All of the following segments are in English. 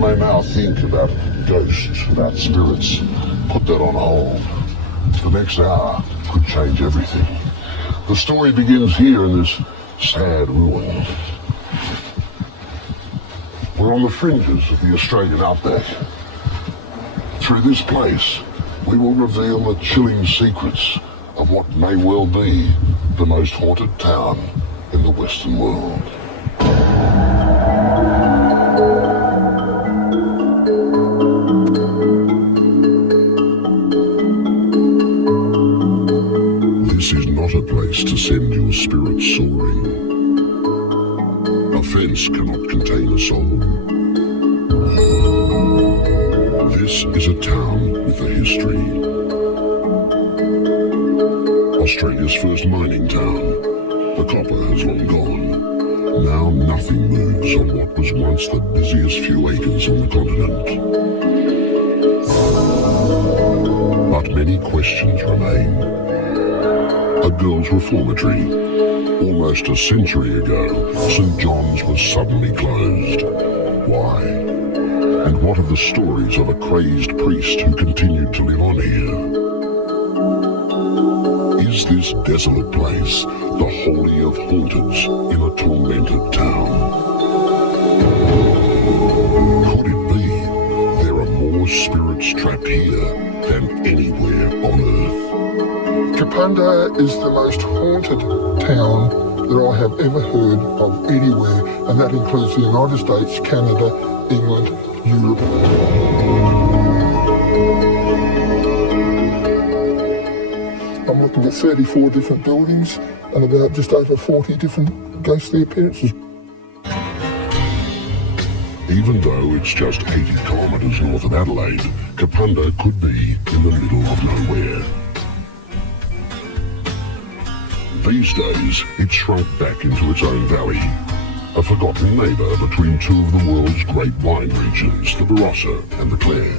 may now think about ghosts, about spirits. Put that on hold. The next hour could change everything. The story begins here in this sad ruin. We're on the fringes of the Australian outback. Through this place, we will reveal the chilling secrets of what may well be the most haunted town in the Western world. This is not a place to send your spirit soaring. A fence cannot contain a soul. This is a town with a history. Australia's first mining town. The copper has long gone. Now nothing moves on what was once the busiest few acres on the continent. But many questions remain. A girls' reformatory. Almost a century ago, St. John's was suddenly closed. Why? And what of the stories of a crazed priest who continued to live on here? Is this desolate place the holy of haunteds in a tormented town? Could it be there are more spirits trapped here than anywhere on Earth? Kapunda is the most haunted town that I have ever heard of anywhere, and that includes the United States, Canada, England, Europe. I'm looking at 34 different buildings and about just over 40 different ghostly appearances. Even though it's just 80 kilometres north of Adelaide, Kapunda could be in the middle of nowhere. These days, it's shrunk back into its own valley, a forgotten neighbour between two of the world's great wine regions, the Barossa and the Clare.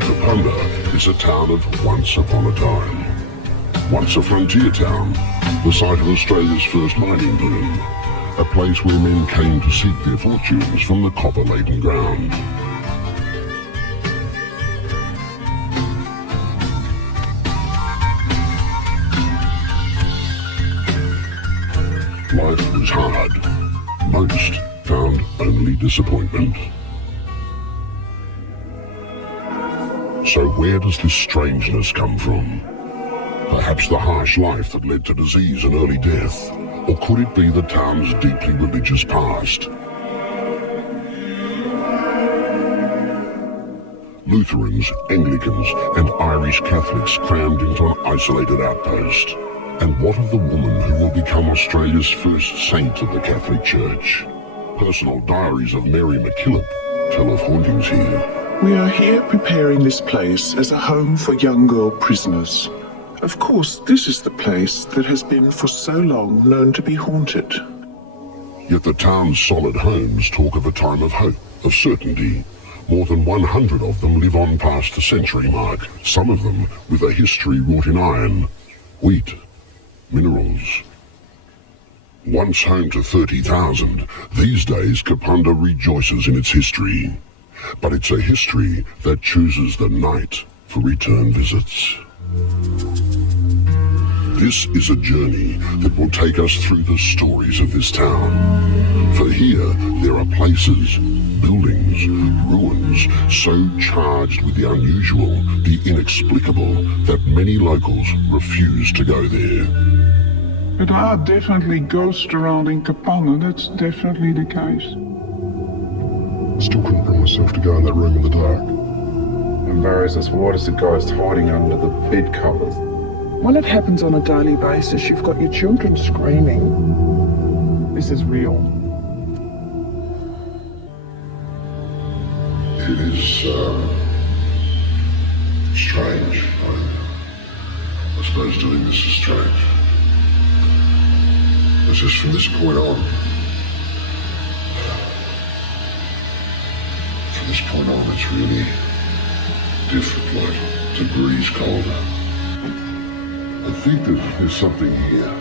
Kapunda is a town of once upon a time. Once a frontier town, the site of Australia's first mining boom, a place where men came to seek their fortunes from the copper-laden ground. Life was hard. Most found only disappointment. So where does this strangeness come from? Perhaps the harsh life that led to disease and early death? Or could it be the town's deeply religious past? Lutherans, Anglicans, and Irish Catholics crammed into an isolated outpost. And what of the woman who will become Australia's first saint of the Catholic Church? Personal diaries of Mary MacKillop tell of hauntings here. We are here preparing this place as a home for young girl prisoners. Of course, this is the place that has been for so long known to be haunted. Yet the town's solid homes talk of a time of hope, of certainty. More than 100 of them live on past the century mark, some of them with a history wrought in iron, wheat, minerals. Once home to 30,000, these days Kapunda rejoices in its history. But it's a history that chooses the night for return visits. This is a journey that will take us through the stories of this town. For here, there are places, buildings, ruins, so charged with the unusual, the inexplicable, that many locals refuse to go there. There are definitely ghosts around in Kapunda, that's definitely the case. I still couldn't bring myself to go in that room in the dark. And Barry says, what is the ghost hiding under the bed covers? Well, it happens on a daily basis. You've got your children screaming. This is real. It is strange. I suppose doing this is strange. It's just from this point on. From this point on, it's really different, like degrees colder. I think that there's something here.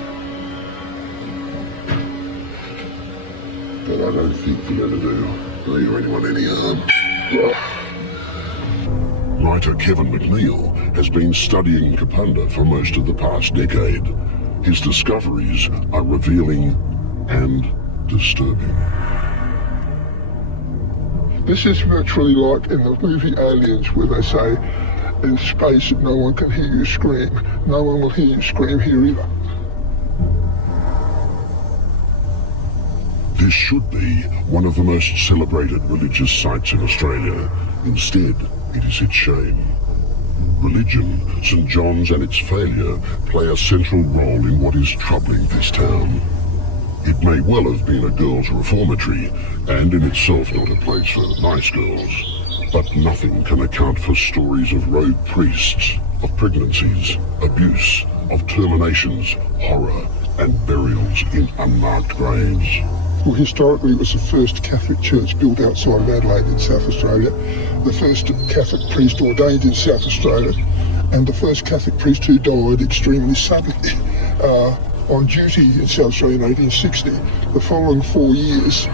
but I don't think they're going to do me or anyone any harm. Writer Kevin McNeil has been studying Kapunda for most of the past decade. His discoveries are revealing and disturbing. This is virtually like in the movie Aliens, where they say, in space no one can hear you scream. No one will hear you scream here either. This should be one of the most celebrated religious sites in Australia. Instead, it is its shame. Religion, St John's and its failure play a central role in what is troubling this town. It may well have been a girls' reformatory, and in itself not a place for nice girls. But nothing can account for stories of rogue priests, of pregnancies, abuse, of terminations, horror, and burials in unmarked graves. Well, historically it was the first Catholic church built outside of Adelaide in South Australia, the first Catholic priest ordained in South Australia, and the first Catholic priest who died extremely suddenly on duty in South Australia in 1860. The following 4 years,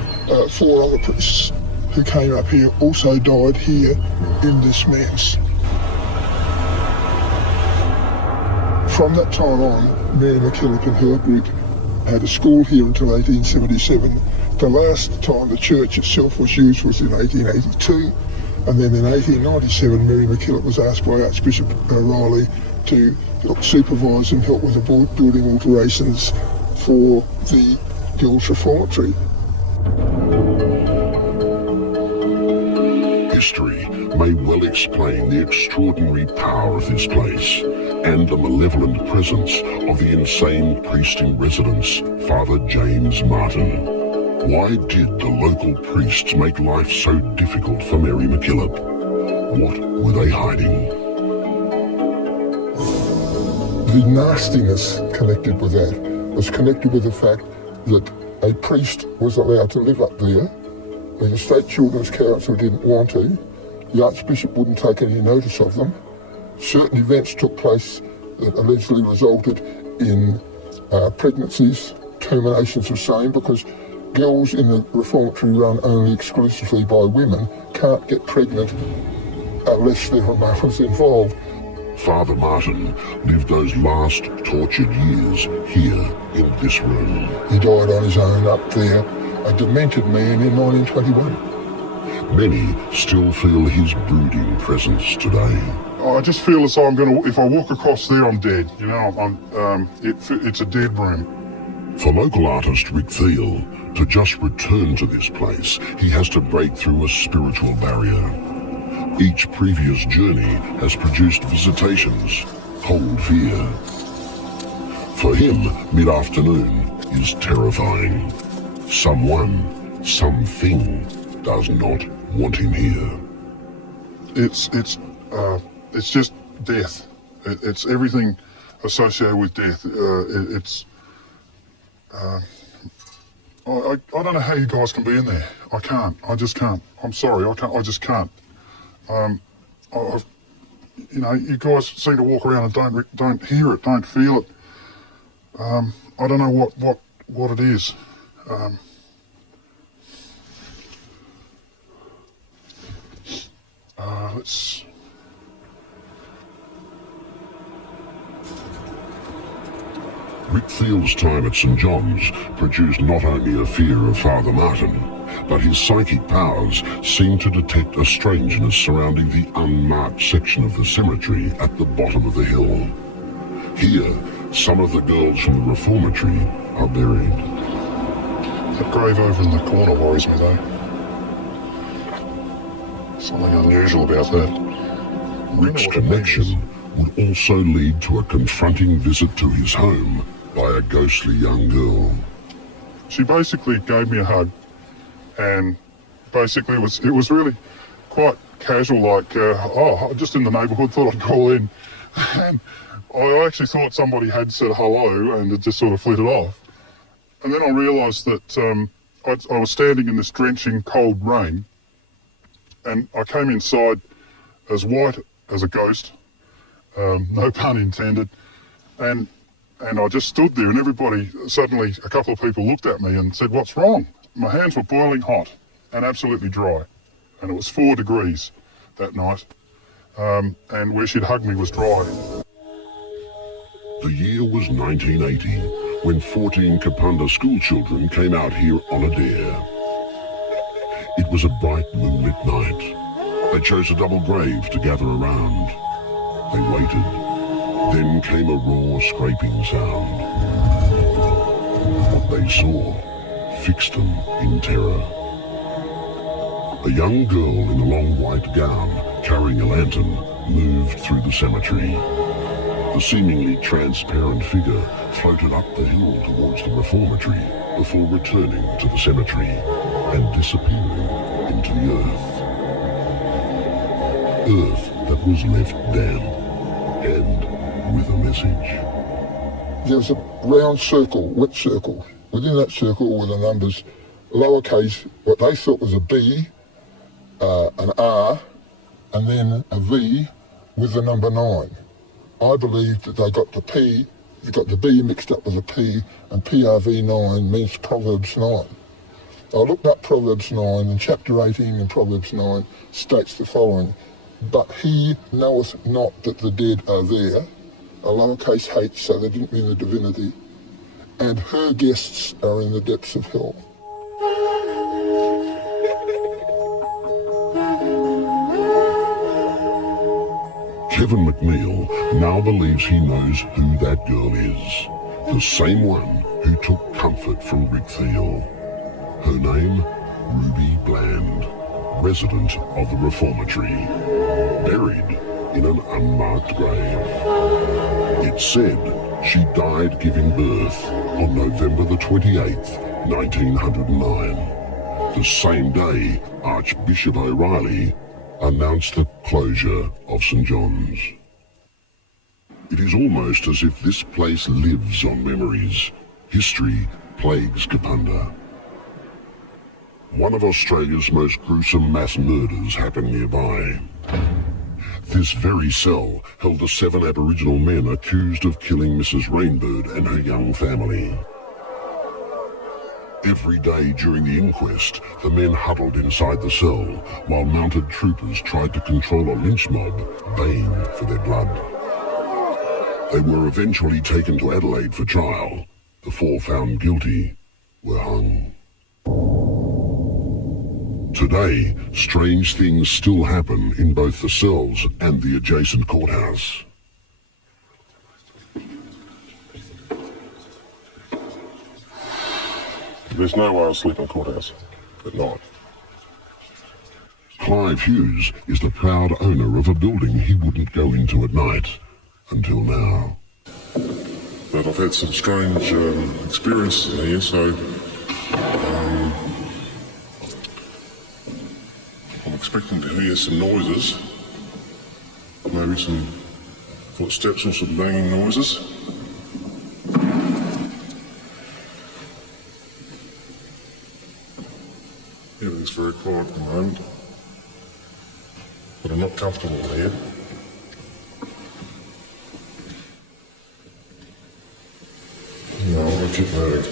4 other priests who came up here also died here in this manse. From that time on, Mary MacKillop and her group had a school here until 1877. The last time the church itself was used was in 1882, and then in 1897 Mary MacKillop was asked by Archbishop Riley to help supervise and help with the building alterations for the girls' reformatory. History may well explain the extraordinary power of this place and the malevolent presence of the insane priest in residence, Father James Martin. Why did the local priests make life so difficult for Mary MacKillop? What were they hiding? The nastiness connected with that was connected with the fact that a priest was allowed to live up there. The State Children's Council didn't want to. The Archbishop wouldn't take any notice of them. Certain events took place that allegedly resulted in pregnancies, terminations of same, because girls in the reformatory run only exclusively by women can't get pregnant unless their mothers involved. Father Martin lived those last tortured years here in this room. He died on his own up there, a demented man in 1921. Many still feel his brooding presence today. I just feel as though I'm going to, if I walk across there, I'm dead. You know, it's a dead room. For local artist Rick Thiel to just return to this place, he has to break through a spiritual barrier. Each previous journey has produced visitations, cold fear. For him, mid-afternoon is terrifying. Someone, something does not want him here. It's just death. It's everything associated with death. I don't know how you guys can be in there. I can't. I just can't. I'm sorry. I can't. I just can't. You know, you guys seem to walk around and don't hear it, don't feel it. I don't know what it is. Let's. Rick Thiel's time at St John's produced not only a fear of Father Martin, but his psychic powers seemed to detect a strangeness surrounding the unmarked section of the cemetery at the bottom of the hill. Here, some of the girls from the reformatory are buried. That grave over in the corner worries me though. Something unusual about that. Rick's connection would also lead to a confronting visit to his home by a ghostly young girl. She basically gave me a hug, and basically it was really quite casual, like, just in the neighbourhood, thought I'd call in. And I actually thought somebody had said hello and it just sort of flitted off. And then I realised that I was standing in this drenching cold rain, and I came inside as white as a ghost, no pun intended, and I just stood there, and everybody, suddenly a couple of people looked at me and said, "What's wrong?" my hands were boiling hot and absolutely dry. And it was 4 degrees that night. And where she'd hugged me was dry. The year was 1980, when 14 Kapunda school children came out here on a dare. It was a bright moonlit night. They chose a double grave to gather around. They waited. Then came a raw scraping sound. What they saw fixed them in terror. A young girl in a long white gown, carrying a lantern, moved through the cemetery. The seemingly transparent figure floated up the hill towards the reformatory before returning to the cemetery and disappearing into the earth. Earth that was left damp and with a message. There was a round circle, wet circle. Within that circle were the numbers, lowercase, what they thought was a B, an R, and then a V with the number 9. I believe that they got the B mixed up with a P, and PRV9 means Proverbs 9. I looked up Proverbs 9, and chapter 18 in Proverbs 9 states the following: "But he knoweth not that the dead are there," a lowercase h, so they didn't mean the divinity, "and her guests are in the depths of hell." Kevin McNeil now believes he knows who that girl is. The same one who took comfort from Rick Thiel. Her name, Ruby Bland, resident of the reformatory, buried in an unmarked grave. It said she died giving birth on November the 28th, 1909. The same day Archbishop O'Reilly announced the closure of St. John's. It is almost as if this place lives on memories. History plagues Kapunda. One of Australia's most gruesome mass murders happened nearby. This very cell held the 7 Aboriginal men accused of killing Mrs. Rainbird and her young family. Every day during the inquest, the men huddled inside the cell while mounted troopers tried to control a lynch mob baying for their blood. They were eventually taken to Adelaide for trial. The 4 found guilty were hung. Today, strange things still happen in both the cells and the adjacent courthouse. There's no way I'll sleep in courthouse at night. Clive Hughes is the proud owner of a building he wouldn't go into at night, until now. But I've had some strange experiences in here, so I'm expecting to hear some noises. Maybe some footsteps or some banging noises. Everything's very quiet at the moment, but I'm not comfortable here. No, I'm going to keep moving.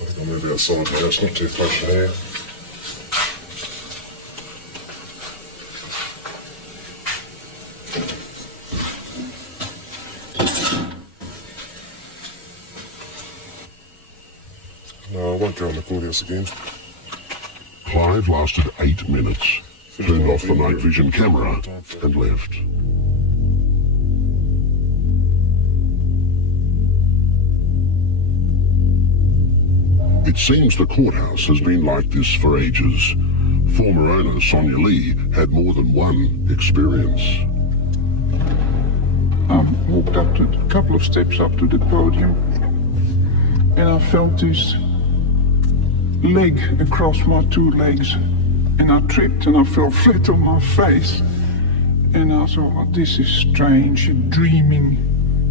I think I'll move outside now, it's not too close to here. No, I won't go in the courthouse again. Clive lasted 8 minutes, turned off the night vision camera, and left. It seems the courthouse has been like this for ages. Former owner Sonia Lee had more than one experience. I walked up to a couple of steps up to the podium, and I felt this leg across my 2 legs, and I tripped and I fell flat on my face, and I thought, well, this is strange, dreaming,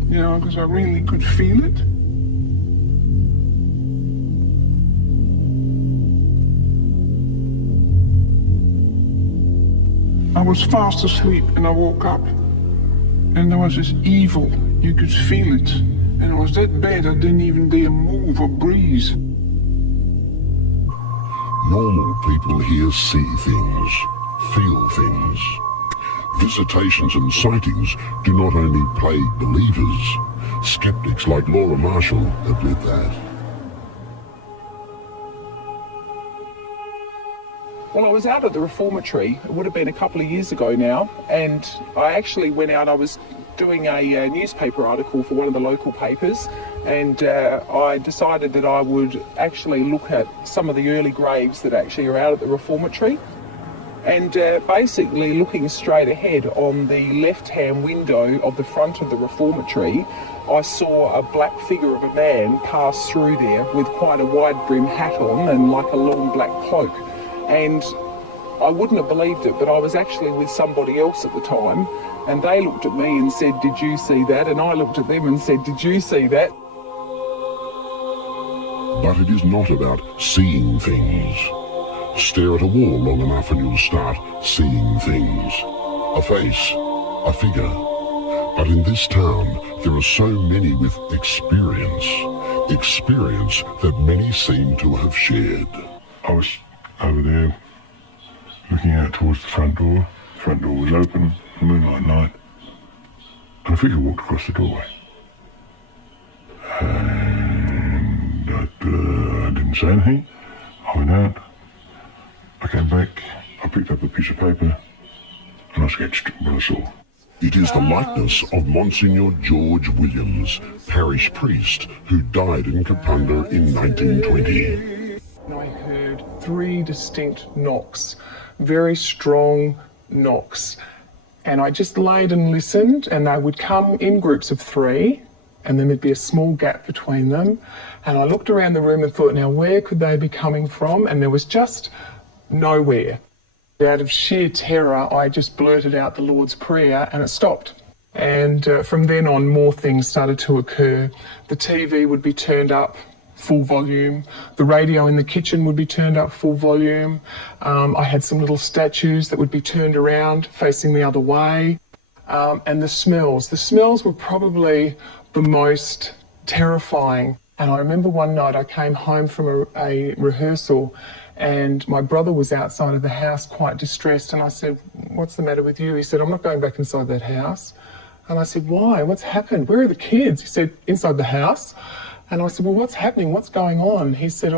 you know, because I really could feel it. I was fast asleep and I woke up, and there was this evil. You could feel it. And it was that bad I didn't even dare move or breathe. Normal people here see things, feel things. Visitations and sightings do not only plague believers. Skeptics like Laura Marshall admit that. Well, I was out at the reformatory, it would have been a couple of years ago now, and I actually went out, I was doing a newspaper article for one of the local papers, and I decided that I would actually look at some of the early graves that actually are out at the reformatory. And basically looking straight ahead on the left-hand window of the front of the reformatory, I saw a black figure of a man pass through there with quite a wide brim hat on and like a long black cloak. And I wouldn't have believed it, but I was actually with somebody else at the time, and they looked at me and said, "Did you see that?" And I looked at them and said, "Did you see that?" But it is not about seeing things. Stare at a wall long enough and you'll start seeing things. A face, a figure. But in this town, there are so many with experience that many seem to have shared. I was over there looking out towards the front door. The front door was open, moonlight night, and a figure walked across the doorway. And I didn't say anything. I went out. I came back, I picked up a piece of paper, and I sketched what I saw. It is the likeness of Monsignor George Williams, parish priest, who died in Kapunda in 1920. And I heard 3 distinct knocks, very strong knocks. And I just laid and listened, and they would come in groups of 3, and then there'd be a small gap between them. And I looked around the room and thought, now where could they be coming from? And there was just nowhere. Out of sheer terror, I just blurted out the Lord's Prayer and it stopped. And from then on, more things started to occur. The TV would be turned up full volume. The radio in the kitchen would be turned up full volume. I had some little statues that would be turned around, facing the other way. And the smells were probably the most terrifying. And I remember one night I came home from a rehearsal, and my brother was outside of the house quite distressed, and I said, "What's the matter with you?" He said, "I'm not going back inside that house." And I said, "Why? What's happened? Where are the kids?" He said, "Inside the house." And I said, "Well, what's happening? What's going on?" He said,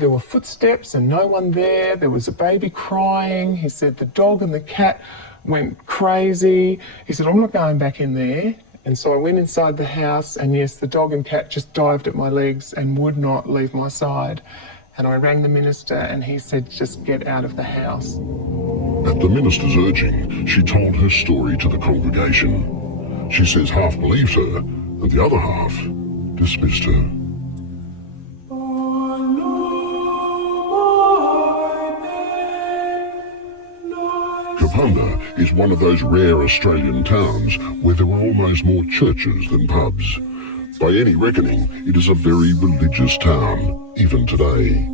there were footsteps and no one there. There was a baby crying. He said, the dog and the cat went crazy. He said, "I'm not going back in there." And so I went inside the house, and yes, the dog and cat just dived at my legs and would not leave my side. And I rang the minister, and he said, "Just get out of the house." At the minister's urging, she told her story to the congregation. She says half believed her, and the other half dismissed her. Kapunda is one of those rare Australian towns where there are almost more churches than pubs. By any reckoning, it is a very religious town, even today.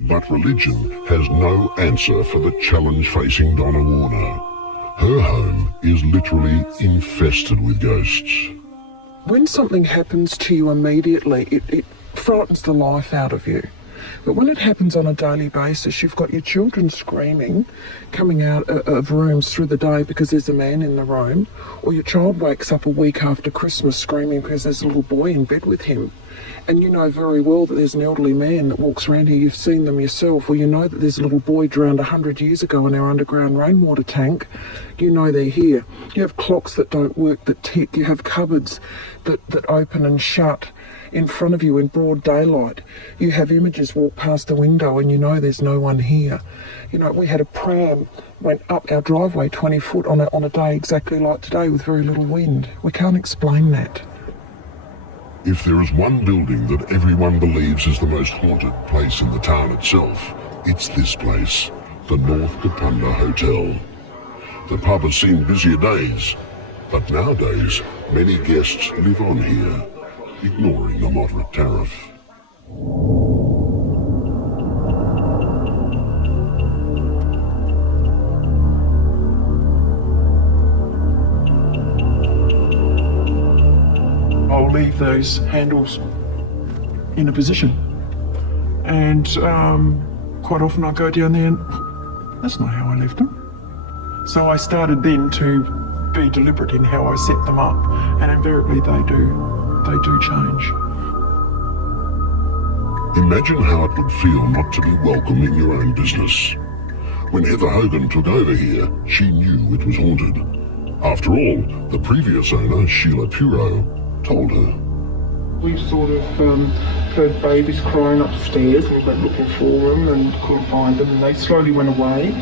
But religion has no answer for the challenge facing Donna Warner. Her home is literally infested with ghosts. When something happens to you immediately, it frightens the life out of you. But when it happens on a daily basis, you've got your children screaming, coming out of rooms through the day because there's a man in the room, or your child wakes up a week after Christmas screaming because there's a little boy in bed with him. And you know very well that there's an elderly man that walks around here, you've seen them yourself, or you know that there's a little boy drowned 100 years ago in our underground rainwater tank. You know they're here. You have clocks that don't work, that tick. You have cupboards that open and shut in front of you in broad daylight. You have images walk past the window and you know there's no one here. You know, we had a pram went up our driveway 20 foot on a day exactly like today with very little wind. We can't explain that. If there is one building that everyone believes is the most haunted place in the town itself, it's this place, the North Kapunda Hotel. The pub has seen busier days, but nowadays many guests live on here, ignoring the moderate tariff. I'll leave those handles in a position. And quite often I go down there and that's not how I left them. So I started then to be deliberate in how I set them up, and invariably they do change. Imagine how it would feel not to be welcome in your own business. When Heather Hogan took over here, she knew it was haunted. After all, the previous owner, Sheila Puro, told her. We've sort of heard babies crying upstairs, and we went looking for them and couldn't find them, and they slowly went away.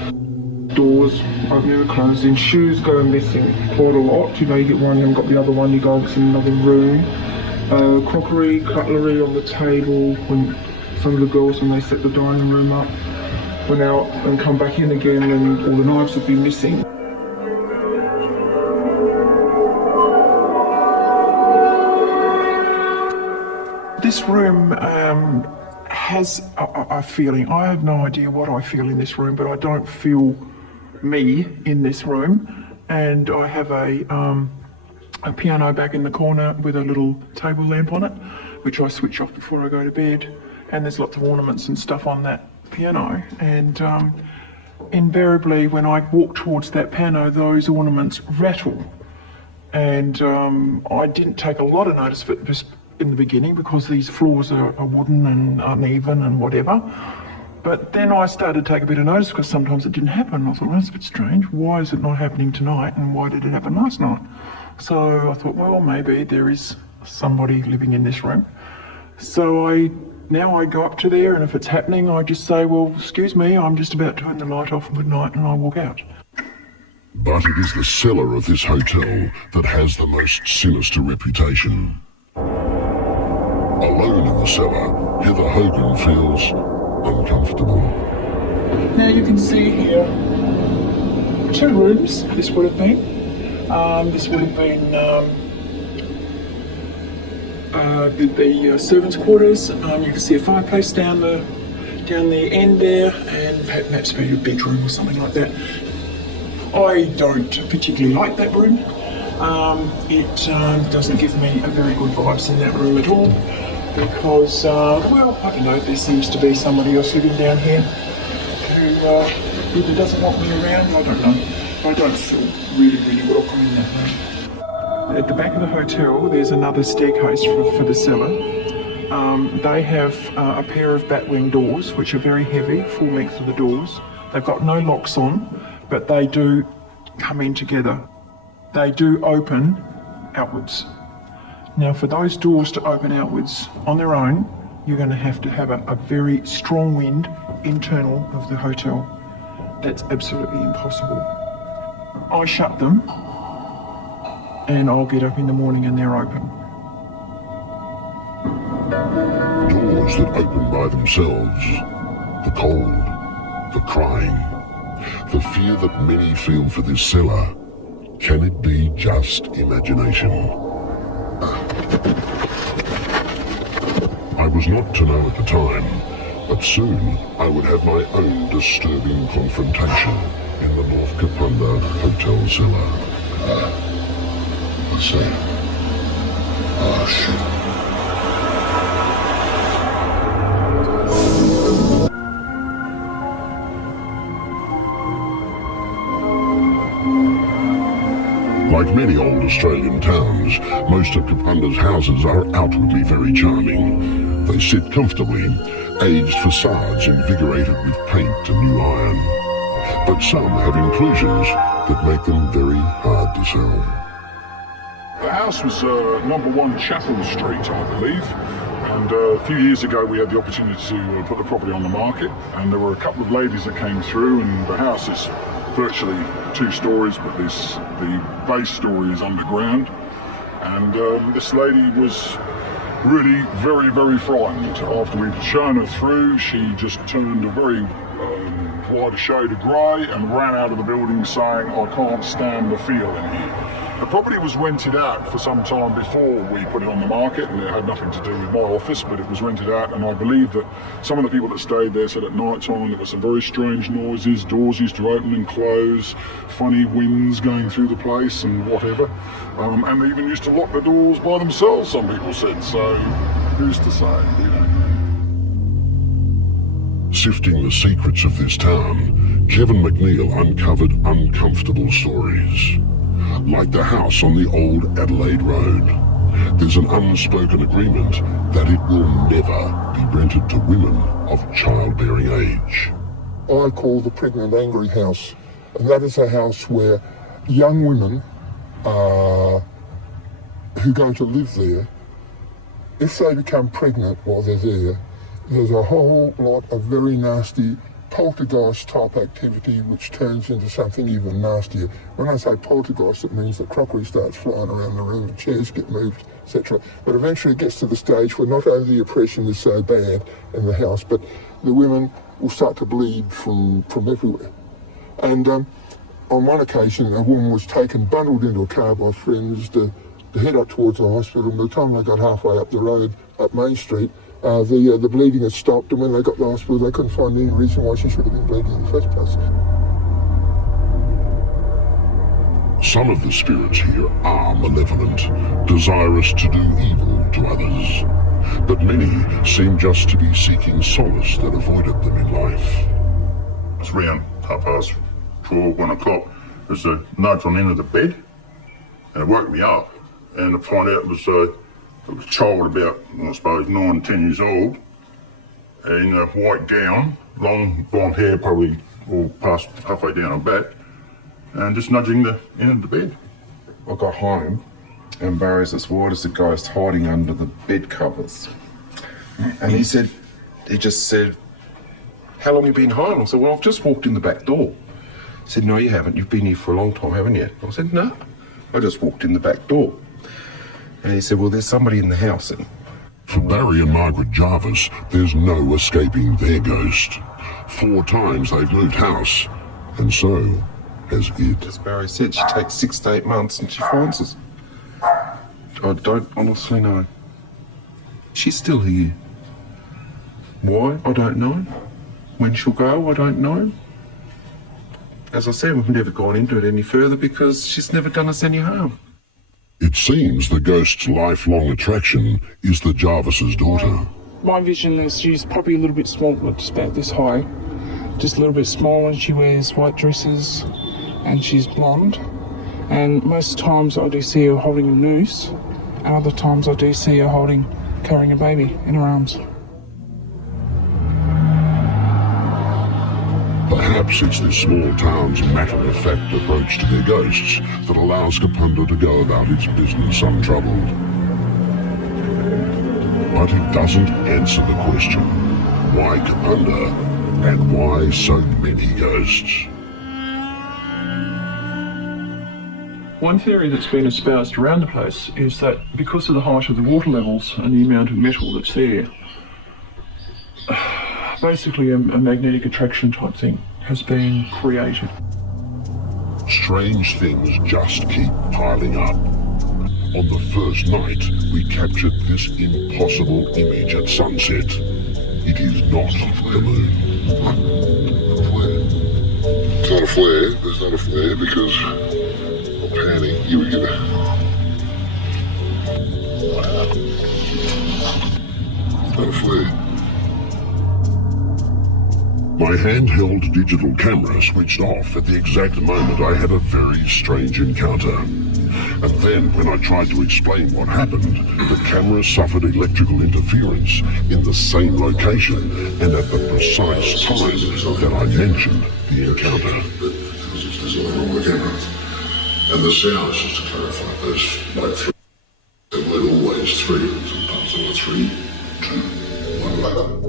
Doors opening and closing, shoes going missing quite a lot. You know, you get one, you haven't got the other one, you go in another room. Crockery, cutlery on the table. When some of the girls, when they set the dining room up, went out and come back in again, and all the knives would be missing. This room has a feeling. I have no idea what I feel in this room, but I don't feel me in this room. And I have a piano back in the corner with a little table lamp on it, which I switch off before I go to bed. And there's lots of ornaments and stuff on that piano. And invariably, when I walk towards that piano, those ornaments rattle. And I didn't take a lot of notice of it in the beginning because these floors are wooden and uneven and whatever. But then I started to take a bit of notice because sometimes it didn't happen. I thought, well, that's a bit strange. Why is it not happening tonight, and why did it happen last night? So I thought, well, maybe there is somebody living in this room. So now I go up to there, and if it's happening, I just say, well, excuse me, I'm just about to turn the light off, good night, and I walk out. But it is the cellar of this hotel that has the most sinister reputation. Alone in the cellar, Heather Hogan feels uncomfortable. Now you can see here 2 rooms. This would have been. The servants' quarters. You can see a fireplace down the end there, and perhaps maybe a bedroom or something like that. I don't particularly like that room. It doesn't give me a very good vibes in that room at all. Because, well, I don't know, there seems to be somebody else living down here who either doesn't want me around, I don't know. I don't feel really welcome in that room. At the back of the hotel, there's another staircase for the cellar. They have a pair of batwing doors, which are very heavy, full length of the doors. They've got no locks on, but they do come in together. They do open outwards. Now, for those doors to open outwards on their own, you're going to have a very strong wind internal of the hotel. That's absolutely impossible. I shut them, and I'll get up in the morning and they're open. Doors that open by themselves, the cold, the crying, the fear that many feel for this cellar. Can it be just imagination? I was not to know at the time, but soon I would have my own disturbing confrontation in the North Kapunda hotel cellar. What's that? Oh, shit. Like many old Australian towns, most of Kapunda's houses are outwardly very charming. They sit comfortably, aged facades invigorated with paint and new iron. But some have inclusions that make them very hard to sell. The house was number 1 Chapel Street, I believe. And a few years ago we had the opportunity to put the property on the market, and there were a couple of ladies that came through, and the house is virtually 2 stories, but the base story is underground. And this lady was really very frightened. After we'd shown her through, she just turned a very light shade of grey and ran out of the building saying, "I can't stand the feel in here." The property was rented out for some time before we put it on the market, and it had nothing to do with my office, but it was rented out, and I believe that some of the people that stayed there said at night time there were some very strange noises, doors used to open and close, funny winds going through the place and whatever. And they even used to lock the doors by themselves, some people said, so who's to say, you know. Sifting the secrets of this town, Kevin McNeil uncovered uncomfortable stories. Like the house on the old Adelaide Road, there's an unspoken agreement that it will never be rented to women of childbearing age. I call the Pregnant Angry House, and that is a house where young women who go to live there, if they become pregnant while they're there, there's a whole lot of very nasty poltergeist type activity which turns into something even nastier. When I say poltergeist, it means that crockery starts flying around the room, chairs get moved, etc. But eventually it gets to the stage where not only the oppression is so bad in the house, but the women will start to bleed from everywhere. And on one occasion, a woman was taken, bundled into a car by friends to head up towards the hospital. By the time they got halfway up the road, up Main Street, the bleeding had stopped, and when they got to the hospital, they couldn't find any reason why she should have been bleeding in the first place. Some of the spirits here are malevolent, desirous to do evil to others, but many seem just to be seeking solace that avoided them in life. It's around 4:30, 1 o'clock. There's a nudge on the end of the bed, and it woke me up. And to find out it was a child about, I suppose, 9, 10 years old, in a white gown, long blonde hair, probably all past halfway down her back, and just nudging the end of the bed. I got home, and Barry's as white as a ghost hiding under the bed covers. And he just said, "How long have you been home?" I said, "Well, I've just walked in the back door." He said, "No, you haven't. You've been here for a long time, haven't you?" I said, "No, I just walked in the back door." And he said, "Well, there's somebody in the house." And For Barry and Margaret Jarvis, there's no escaping their ghost. 4 times they've moved house, and so has it. as Barry said, she takes 6 to 8 months and she finds us. I don't honestly know. She's still here. Why? I don't know. When she'll go, I don't know. As I said, we've never gone into it any further because she's never done us any harm. It seems the ghost's lifelong attraction is the Jarvis's daughter. My vision is she's probably a little bit small, just about this high, just a little bit smaller. She wears white dresses and she's blonde. And most times I do see her holding a noose, and other times I do see her carrying a baby in her arms. Perhaps it's this small town's matter-of-fact approach to their ghosts that allows Kapunda to go about its business untroubled. But it doesn't answer the question, why Kapunda and why so many ghosts? One theory that's been espoused around the place is that because of the height of the water levels and the amount of metal that's there, basically a magnetic attraction type thing has been created. Strange things just keep piling up. On the first night, we captured this impossible image at sunset. It is not the moon. It's not a flare. There's not a flare because I'm panning. You were gonna. It's not a flare. My handheld digital camera switched off at the exact moment I had a very strange encounter. And then, when I tried to explain what happened, the camera suffered electrical interference in the same location and at the precise time that I mentioned the encounter. Because it's designed on the camera. And the sounds, just to clarify, those like 3. They weren't always 3, sometimes they were 3, 2, 1.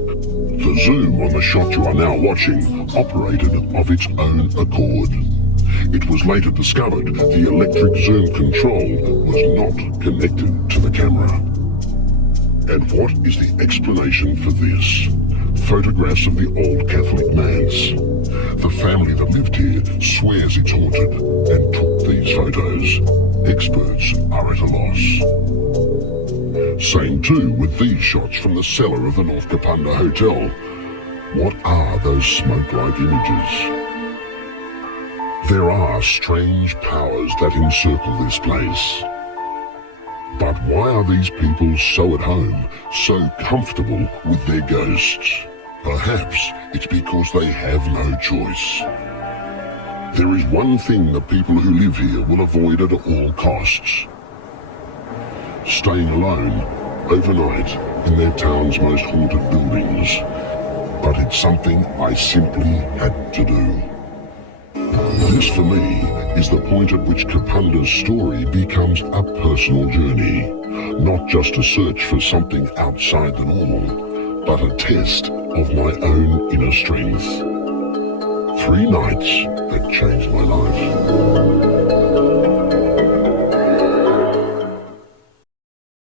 The zoom on the shot you are now watching operated of its own accord. It was later discovered the electric zoom control was not connected to the camera. And what is the explanation for this? Photographs of the old Catholic manse. The family that lived here swears it's haunted and took these photos. experts are at a loss. Same too with these shots from the cellar of the North Kapunda Hotel. What are those smoke-like images? There are strange powers that encircle this place. But why are these people so at home, so comfortable with their ghosts? Perhaps it's because they have no choice. There is one thing the people who live here will avoid at all costs: staying alone overnight in their town's most haunted buildings. But it's something I simply had to do. This for me is the point at which Kapunda's story becomes a personal journey. Not just a search for something outside the normal, but a test of my own inner strength. 3 nights that changed my life.